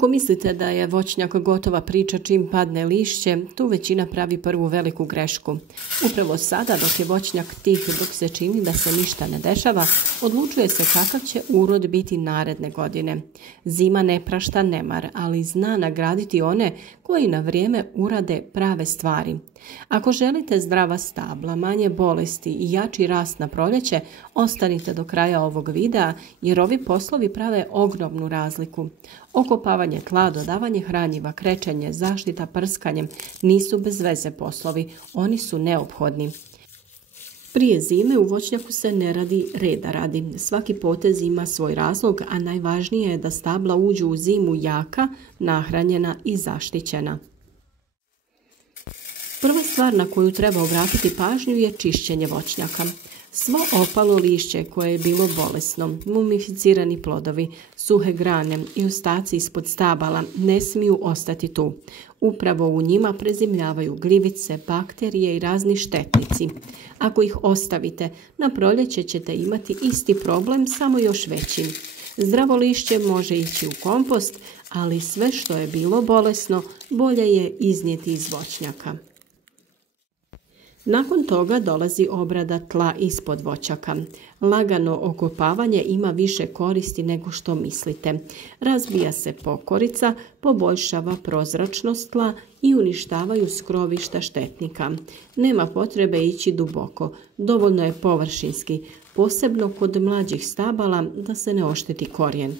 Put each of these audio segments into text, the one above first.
Ako mislite da je voćnjak gotova priča čim padne lišće, tu većina pravi prvu veliku grešku. Upravo sada, dok je voćnjak tih, dok se čini da se ništa ne dešava, odlučuje se kakav će urod biti naredne godine. Zima ne prašta nemar, ali zna nagraditi one koji na vrijeme urade prave stvari. Ako želite zdrava stabla, manje bolesti i jači rast na proljeće, ostanite do kraja ovog videa jer ovi poslovi prave ogromnu razliku. Okopavanje tla, dodavanje hranjiva, krečenje, zaštita prskanjem nisu bez veze poslovi, oni su neophodni. Prije zime u voćnjaku se ne radi reda radi. Svaki potez ima svoj razlog, a najvažnije je da stabla uđu u zimu jaka, nahranjena i zaštićena. Prva stvar na koju treba obratiti pažnju je čišćenje voćnjaka. Svo opalo lišće koje je bilo bolesno, mumificirani plodovi, suhe grane i ostaci ispod stabala ne smiju ostati tu. Upravo u njima prezimljavaju gljivice, bakterije i razni štetnici. Ako ih ostavite, na proljeće ćete imati isti problem, samo još veći. Zdravo lišće može ići u kompost, ali sve što je bilo bolesno bolje je iznijeti iz voćnjaka. Nakon toga dolazi obrada tla ispod voćaka. Lagano okopavanje ima više koristi nego što mislite. Razbija se pokorica, poboljšava prozračnost tla i uništavaju skrovišta štetnika. Nema potrebe ići duboko, dovoljno je površinski, posebno kod mlađih stabala da se ne ošteti korijen.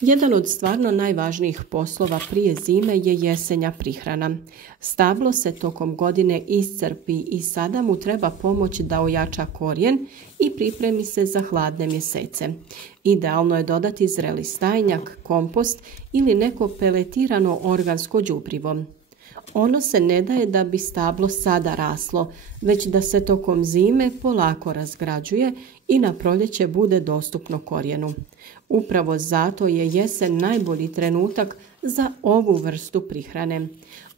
Jedan od stvarno najvažnijih poslova prije zime je jesenja prihrana. Stablo se tokom godine iscrpi i sada mu treba pomoć da ojača korijen i pripremi se za hladne mjesece. Idealno je dodati zreli stajnjak, kompost ili neko peletirano organsko đubrivo. Ono se ne daje da bi stablo sada raslo, već da se tokom zime polako razgrađuje i na proljeće bude dostupno korijenu. Upravo zato je jesen najbolji trenutak za ovu vrstu prihrane.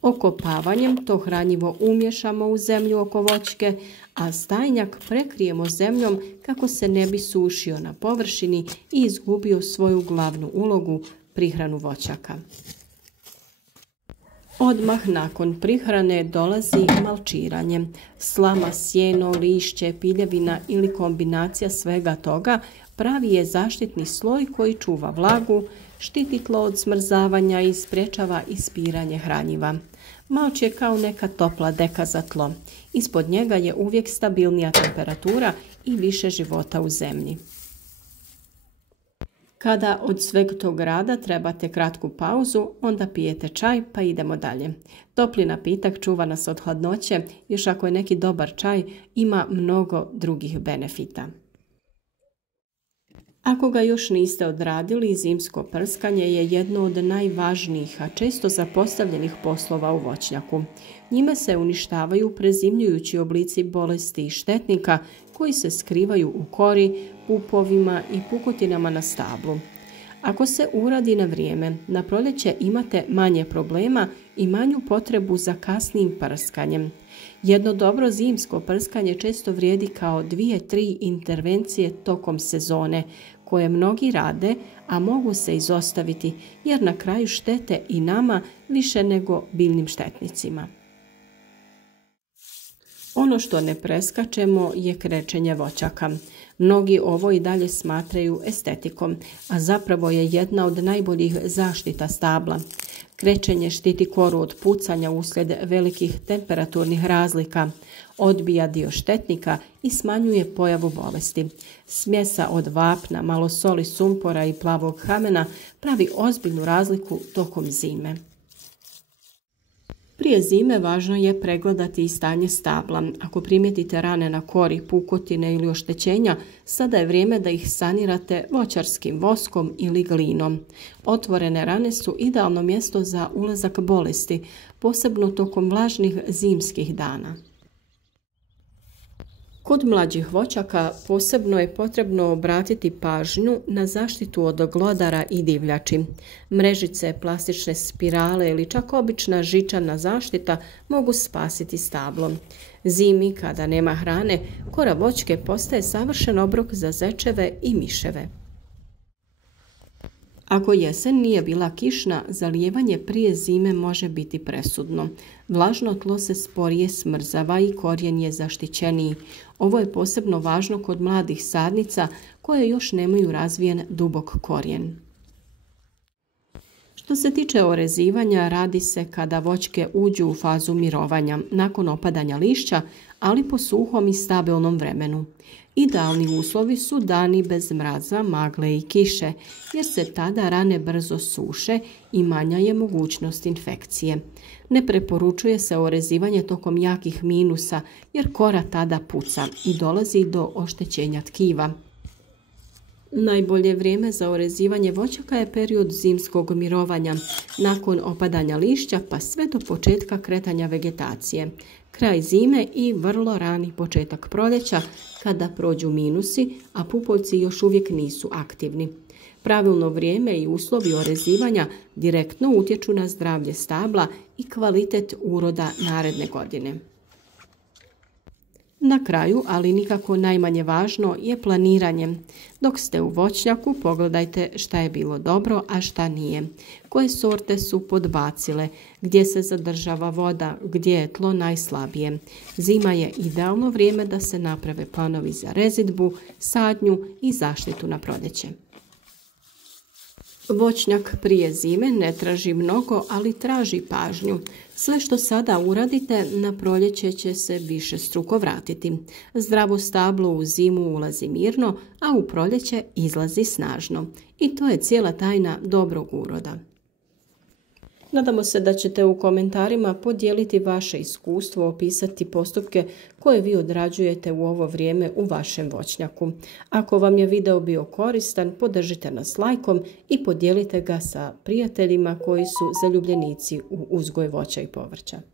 Okopavanjem to hranjivo umješamo u zemlju oko voćke, a stajnjak prekrijemo zemljom kako se ne bi sušio na površini i izgubio svoju glavnu ulogu, prihranu voćaka. Odmah nakon prihrane dolazi malčiranje. Slama, sjeno, lišće, piljevina ili kombinacija svega toga pravi je zaštitni sloj koji čuva vlagu, štiti tlo od smrzavanja i sprječava ispiranje hranjiva. Malč je kao neka topla deka za tlo. Ispod njega je uvijek stabilnija temperatura i više života u zemlji. Kada od sveg tog rada trebate kratku pauzu, onda pijete čaj pa idemo dalje. Topli napitak čuva nas od hladnoće, još ako je neki dobar čaj, ima mnogo drugih benefita. Ako ga još niste odradili, zimsko prskanje je jedno od najvažnijih, a često zapostavljenih poslova u voćnjaku. Njime se uništavaju prezimljujući oblici bolesti i štetnika koji se skrivaju u kori, pupovima i pukotinama na stablu. Ako se uradi na vrijeme, na proljeće imate manje problema i manju potrebu za kasnim prskanjem. Jedno dobro zimsko prskanje često vrijedi kao 2-3 intervencije tokom sezone, koje mnogi rade, a mogu se izostaviti jer na kraju štete i nama više nego biljnim štetnicima. Ono što ne preskačemo je krečenje voćaka. Mnogi ovo i dalje smatraju estetikom, a zapravo je jedna od najboljih zaštita stabla. Krečenje štiti koru od pucanja uslijed velikih temperaturnih razlika, odbija dio štetnika i smanjuje pojavu bolesti. Smjesa od vapna, malo soli, sumpora i plavog kamena pravi ozbiljnu razliku tokom zime. Prije zime važno je pregledati i stanje stabla. Ako primijetite rane na kori, pukotine ili oštećenja, sada je vrijeme da ih sanirate voćarskim voskom ili glinom. Otvorene rane su idealno mjesto za ulazak bolesti, posebno tokom vlažnih zimskih dana. Kod mlađih voćaka posebno je potrebno obratiti pažnju na zaštitu od glodara i divljači. Mrežice, plastične spirale ili čak obična žičana zaštita mogu spasiti stablo. Zimi, kada nema hrane, kora voćke postaje savršen obrok za zečeve i miševe. Ako jesen nije bila kišna, zalijevanje prije zime može biti presudno. Vlažno tlo se sporije smrzava i korijen je zaštićeniji. Ovo je posebno važno kod mladih sadnica koje još nemaju razvijen dubok korijen. Što se tiče orezivanja, radi se kada voćke uđu u fazu mirovanja, nakon opadanja lišća, ali po suhom i stabilnom vremenu. Idealni uslovi su dani bez mraza, magle i kiše, jer se tada rane brzo suše i manja je mogućnost infekcije. Ne preporučuje se orezivanje tokom jakih minusa, jer kora tada puca i dolazi do oštećenja tkiva. Najbolje vrijeme za orezivanje voćaka je period zimskog mirovanja, nakon opadanja lišća pa sve do početka kretanja vegetacije. Kraj zime i vrlo rani početak proljeća kada prođu minusi, a pupoljci još uvijek nisu aktivni. Pravilno vrijeme i uslovi orezivanja direktno utječu na zdravlje stabla i kvalitet uroda naredne godine. Na kraju, ali nikako najmanje važno, je planiranje. Dok ste u voćnjaku, pogledajte šta je bilo dobro, a šta nije. Koje sorte su podbacile, gdje se zadržava voda, gdje je tlo najslabije. Zima je idealno vrijeme da se naprave planovi za rezidbu, sadnju i zaštitu na proljeće. Voćnjak prije zime ne traži mnogo, ali traži pažnju. Sve što sada uradite, na proljeće će se višestruko vratiti. Zdravo stablo u zimu ulazi mirno, a u proljeće izlazi snažno. I to je cijela tajna dobrog uroda. Nadamo se da ćete u komentarima podijeliti vaše iskustvo, opisati postupke koje vi odrađujete u ovo vrijeme u vašem voćnjaku. Ako vam je video bio koristan, podržite nas lajkom i podijelite ga sa prijateljima koji su zaljubljenici u uzgoj voća i povrća.